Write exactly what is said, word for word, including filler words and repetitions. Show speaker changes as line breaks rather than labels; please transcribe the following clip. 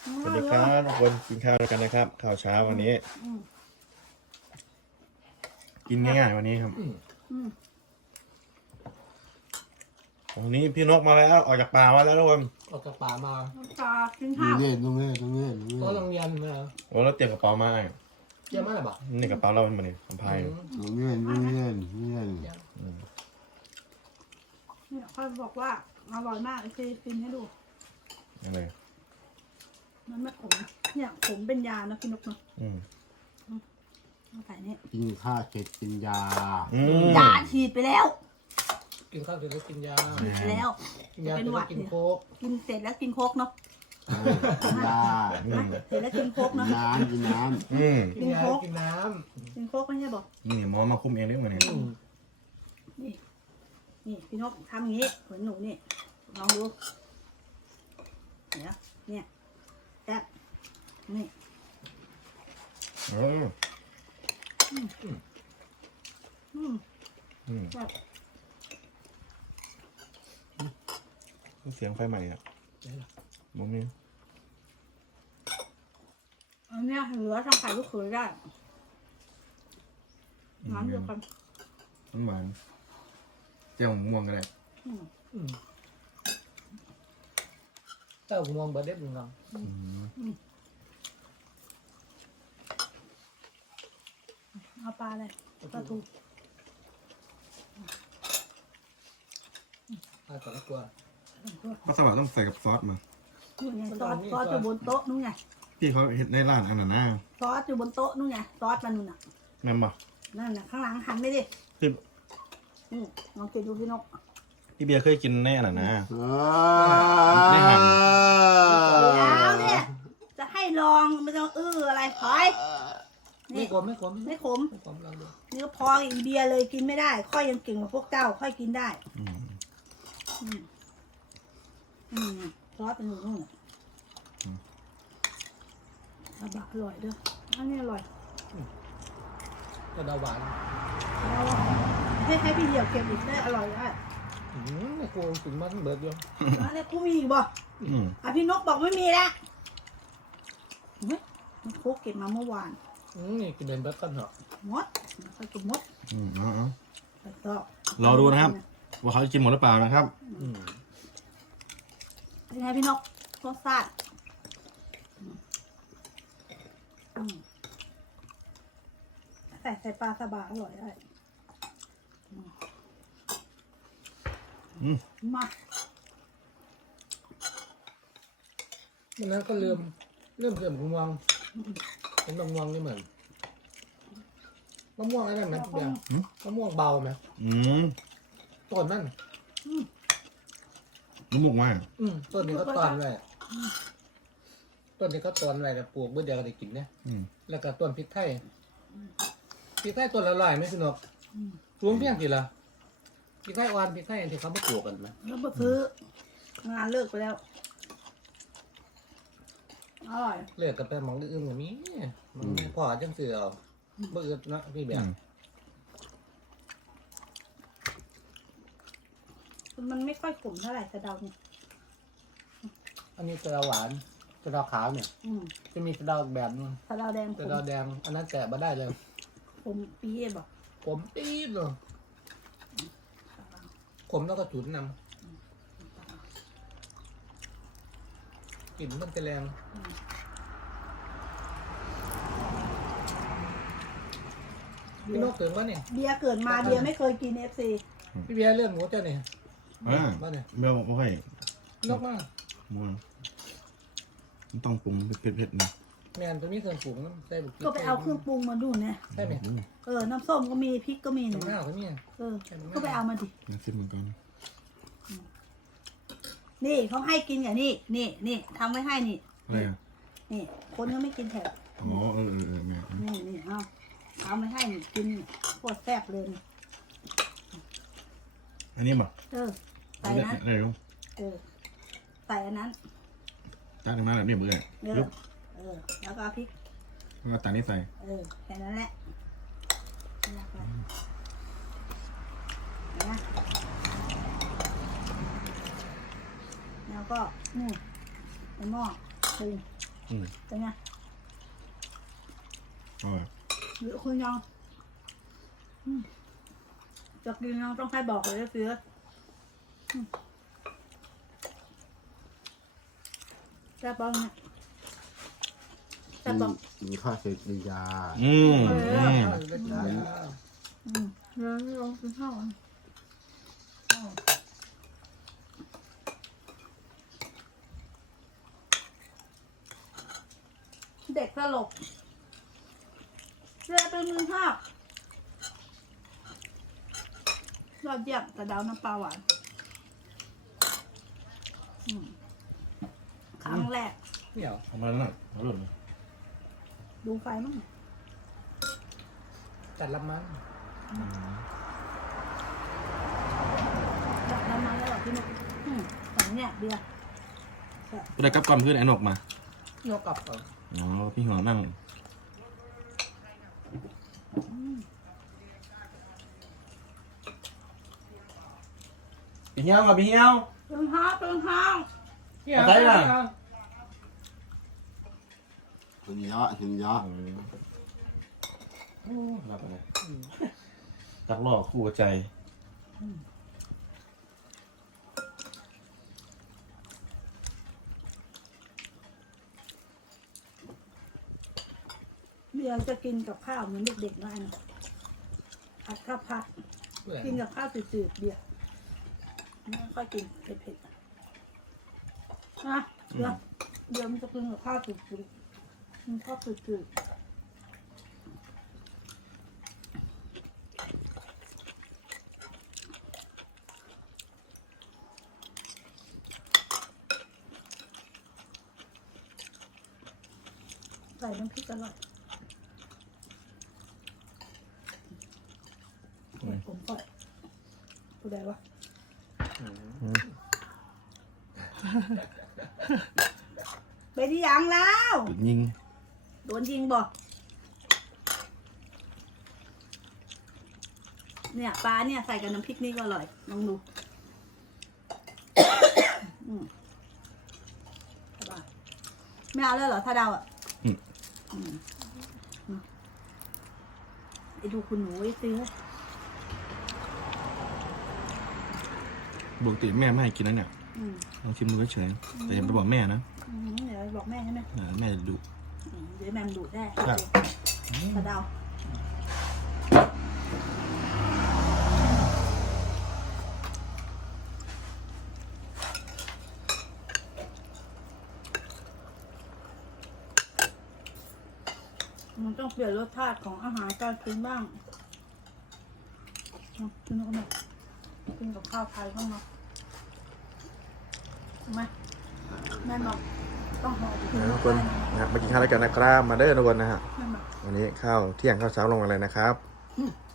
สวัสดีครับทุกคนกินข้าวด้วยกันนะครับข้าวเช้าวันนี้กินง่ายๆวันนี้ครับวันนี้พี่นกมาแล้วออกจากป่ามาแล้วทุกคน
ออกจากป่ามา
ตากินข้าว
เล่นต้องเล่นต้องเล่น
ก็โรงเรียนมา
โอ้แล้วเตรียมกระเป๋ามาไอ้
เยอะมากเลยบ่
นี่กระเป๋าเราเป็นมันนี่สัมภาระ
ต้องเล่นต้องเล่นต้องเล่น
เนี่ยเขาบอกว่าอร่อยมากไอ้ซีกินให้ดู
อะไร
มันไม่ขมเนี่ยขมเป็นยานะพี่นกเนาะ
อืม
มาใส่นี่
กินข้าวเสร็จกินยา
อืม
ยาฉีดไปแล้ว
กินข้าวเสร็จแล้วกินยา
ฉีดไปแล้ว
กินยาเสร็จแล้วกินโค้ก
กินเสร็จแล้วกินโคกเนาะ
กินยา
อืม
เสร็จแล้วกินโคก
กิน
เนาะ
น้ำกินน้
อืม
กินยากินน้
กินโคกไม่ใช่บอก
นี่หมอมาคุมเองด้วยมันเนี่ย
ำอืม
นี่นี่พี่นกทำอย่างนี้เหมือนหนูนี่ลองดูเนี่ยเนี่ยแอบนี่
เออ
อืม
อืม
แบบ
เสียงไฟใหม่อ่ะมองนี่
อันเนี้ยเหลือทำไข่ลูกเขยได้น้ำเดียวกัน
มันหวานเจ้าม่วงก็ได้
อืม
อืมเต้าหูมองเบอร์เด็ดหนึ่งเนาะ
อืม
เอาปลาเลยปลาทู
อาจจะไม่กลัว
ข้าวสลัดต้องใส่กับซอสมา
นู่นไงซอสซอสอยู่บนโต๊ะนู่นไง
พี่เขาเห็ดในร้านอันนั้นนะ
ซอสอยู่บนโต๊ะนู่นไงซอสมันนู่นน่ะ
แม่นบ่
นั่นน่ะข้างหลังหันไปดิ
พี่
อืมลองกินดูพี่นก
พี่เบียร์เคยกินในอันนั้นนะ
ำ
แล้วเนี่ยจะให้ลองไม่ต้องอื้ออะไรถอย
ไม่
นี่
ขมไม่ขม
ไม่ขม
ไม่ขมลองดู
นี่ก็พออีกเบียร์เลยกินไม่ได้ ค่อยยังเก่งกว่าพวกเจ้า ค่อยกินได้
อืม
อืมอืมซอสเป็นอยู่นู่นน่ะอร่อยอร่อยเด้ออันนี้อร่อย
กระดาหวาน
แล้วให้ให้พี่เดี่ยวเก็บอีกได้อร่อยได้
อืมไม่กลัวถึงมันเบิดเดียว
อันนี้กูมีอีกบ่
อืม
อ่ะพี่นกบอกไม่มีแล้วเฮ้ยมันโคกเก็บมาเมื่อวาน
อืมนี่กินเป็นเบิดกันเหรอ
มดเขากินมด
อืมเอาเอา
แล้วก็
รอดูนะครับ ว่าเขาจะกินหมดหรือเปล่านะครับ
อืม
เป็นไงพี่นกรสชาติอืมใส่ใส่ปลาสบะอร่อยได้
อืม
มา
มันนั้นก็เริ่มเริ่มเสื่อมม่วงเป็นมะม่วงนี่เหมือนมะม่วงอะไรนั่นไหมเบียร์มะม่วงเบาไหม
อืม
ต้นมัน
น้ำมูกมาก
อืมต้นนี้ก็ตอนไว้อะต้นนี้ก็ตอนไว้แต่ปลูกเมื่อเดียวก็ได้กินเนี่ย
อืม
แล้วก็ต้นพริกไทยพริกไทยต้นละลายไหมพี่นก
อืม
รวมเพียงกี่ละพริกไทยอ่อนพริกไทยที่เขาไม่ปลูกกันไหม
แล้วมาซื้องานเลิกไปแล้วอร่อย
เลือกกันไปหมองอื่นๆแบบนี้มันไม่พอจังเสือเอาเบื่อนะพี่แบบ
มันไม่ค่อยขมเท่าไหร่กระเดาเนี่ย
อันนี้กระดาหวานกระดาขาวเนี่ย
อืม
จะมีกระดาแบบนึง
กระเดาแดงข
กระ
ม
ดาแดงอันนั้นแตะมาได้เลย
ขมปี๊ดบอก
ผมปี๊ดเลยผมแล้วก็ฉุนนำกลิ่นมันจะแรงพี่นกเกิดว่าเนี่ย
เบียร์เกิดมาเบียร์ไม่เคยกินเอฟซี
พี่เบียร์เลือดหมูเจ้าเนี่ย
อ่า
ว่าเนี่ย
เบลบอกว่าให้
พี่นกมาก
ม่วงมันต้องปรุงเผ็ดๆหนะ
แมนตัวนี้เครื่องปรุงมันใส่บุก
ก็ไปเอาเครื่องปรุงมาดูเนี่ย
ใช่ไหม
เออน้ำส้มก็มีพริกก็มีหนึ่ง
น้ำข้าวก็มี
เออก็ไปเอามาดิ
น้ำซิมมันก่อน
นี่เขาให้กินอย่างนี้นี่นี่ทำไว้ให้นี่
อะไรอ่ะ
นี่คนก็ไม่กินแถบ
อ๋อเออเออเออแม่
นี่นี่เอาเอาไม่ให้นี่กินโคตรแซ่บเลยนี่
อันนี้บ่
เออใส่
ได้
นั้น
ได้รู้
เออใส่อันนั้น
จ้าถึงมาแบบนี้เบื่อ
เออ
ยุบ
เออแล้วก็เอาพริก
แล้วก็ตานี้ใส่
เออแค่นั้นแหละนี่ครับนะแล้วก็นี่ในหม้อปรุง
อืม
เป็นไง
อร่อย
หรือคุณยังอืมจะกินยังต้องให้บอกเลยเสืออืมแซ่บบ้างเนี่ยแซ่บบ้าง
มีข้าวเสร็จกินยา
อืม
เออ
อืม
ข้าวเล็กยา
อืมเดี๋ยวนี่ลองกินข้าวอ่ะอ้าวเด็กสลบเรือเป็นมือภาพยอดเยี่ยมกระดาวน้ำปลาหวานอืมครั้งแรก
เหนียว
ทำไมนั่นน่ะอร่อยไหม
ดูไฟมั้ง
จัดรับมัน
จับน้ำมันแล้วเหรอพี่นุ๊กอืมสั่งเนี่ยเบียร์
ไปได้กับก่อนเพื่อนไอ้นกมา
โยกกลับก่อน
อ๋อพี่หัวนั่ง
อืม
พี่เหี้ยวกับพี่เหี้ยว
ตึงห้างตึงห้าง
เนี่ย
ไปไหนล่ะ
กินยากินยา
โอ้รับอะไรตักหล่อคู่ใจ
เบียร์จะกินกับข้าวเหมือนเด็กๆได้นะผัดข้าวผัด กินกับข้าวจืดๆเบียร์ไม่ค่อยกินเผ็ดๆนะเดี๋ยวเดี๋ยวมันจะกินกับข้าวจืดๆมันข้าวจืดๆใส่น้ำพริกอร่อยผมก็ผู้ใดวะ ไปที่ยังแล้ว
หยุดยิง
โดนยิงบ่เนี่ยปลาเนี่ยใส่กับน้ำพริกนี่ก็อร่อยลองดู อืมเอาป่ะไม่เอาเลยเหรอถ้าเดาอ่ะ
อืม
อืมอืมไอ้ดูคุณหนูไอ้ซื้อ
ปกติแม่ไม่ให้กินนะเนี่ย
อืม
ลองชิมดูเฉยๆแต่อย่าไปบอกแม่นะ
อืมเดี๋ยวบอกแม่ใช่ไหม
เออแม่จะดุ
อืมเดี๋ยวแม่มันดูดได้
ครับ
ถ้าเดามันต้องเปลี่ยนรสชาติของอาหารการกินบ้างเอากินแล้วก็มากินกับข้าวไทยเข้ามาทำไมแม่บอกต้องห่อไปกิน
ทุกคนนะครับมากินข้าวด้วยกันนะครับมาเด้อทุกคนนะฮะ
แม่บอก
วันนี้ข้าวเที่ยงข้าวเช้าลงอะไรนะครับ
อืม